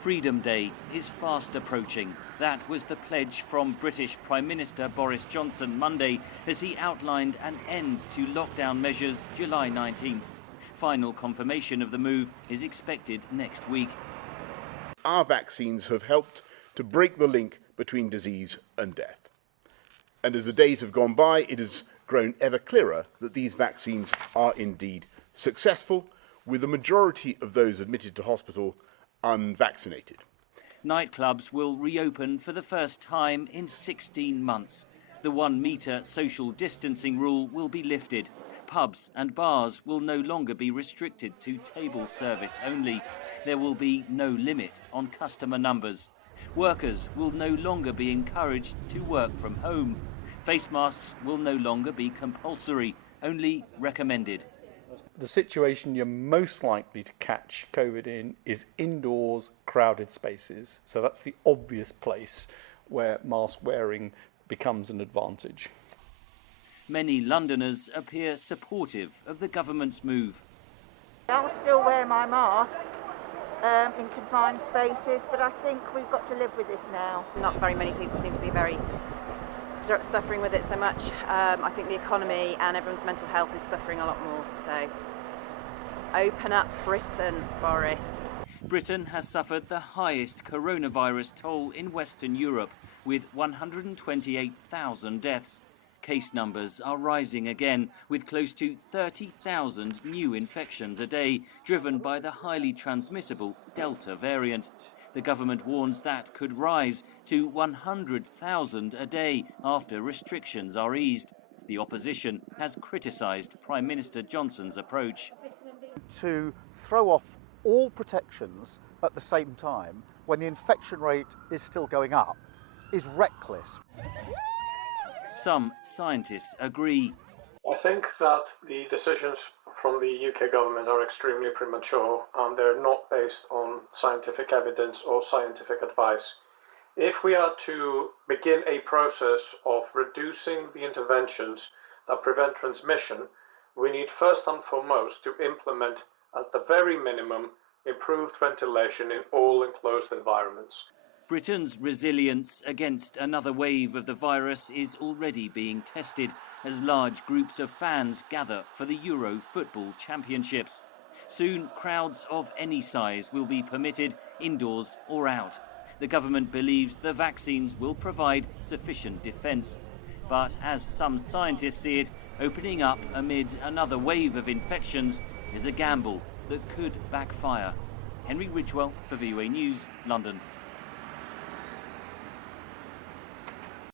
Freedom Day is fast approaching. That was the pledge from British Prime Minister Boris Johnson Monday as he outlined an end to lockdown measures July 19th. Final confirmation of the move is expected next week. Our vaccines have helped to break the link between disease and death. And as the days have gone by, it has grown ever clearer that these vaccines are indeed successful, with the majority of those admitted to hospital unvaccinated. Nightclubs will reopen for the first time in 16 months. The 1 metre social distancing rule will be lifted. Pubs and bars will no longer be restricted to table service only. There will be no limit on customer numbers. Workers will no longer be encouraged to work from home. Face masks will no longer be compulsory, only recommended. The situation you're most likely to catch COVID in is indoors, crowded spaces. So that's the obvious place where mask wearing becomes an advantage. Many Londoners appear supportive of the government's move. I'll still wear my mask in confined spaces, but I think we've got to live with this now. Not very many people seem to be very suffering with it so much. I think the economy and everyone's mental health is suffering a lot more. So open up Britain, Boris. Britain has suffered the highest coronavirus toll in Western Europe, with 128,000 deaths. Case numbers are rising again, with close to 30,000 new infections a day, driven by the highly transmissible Delta variant. The government warns that could rise to 100,000 a day after restrictions are eased. The opposition has criticised Prime Minister Johnson's approach. To throw off all protections at the same time when the infection rate is still going up is reckless. Some scientists agree. I think that the decisions from the UK government are extremely premature and they're not based on scientific evidence or scientific advice. If we are to begin a process of reducing the interventions that prevent transmission, we need first and foremost to implement, at the very minimum, improved ventilation in all enclosed environments. Britain's resilience against another wave of the virus is already being tested as large groups of fans gather for the Euro Football Championships. Soon, crowds of any size will be permitted indoors or out. The government believes the vaccines will provide sufficient defence. But as some scientists see it, opening up amid another wave of infections is a gamble that could backfire. Henry Ridgwell for VOA News, London.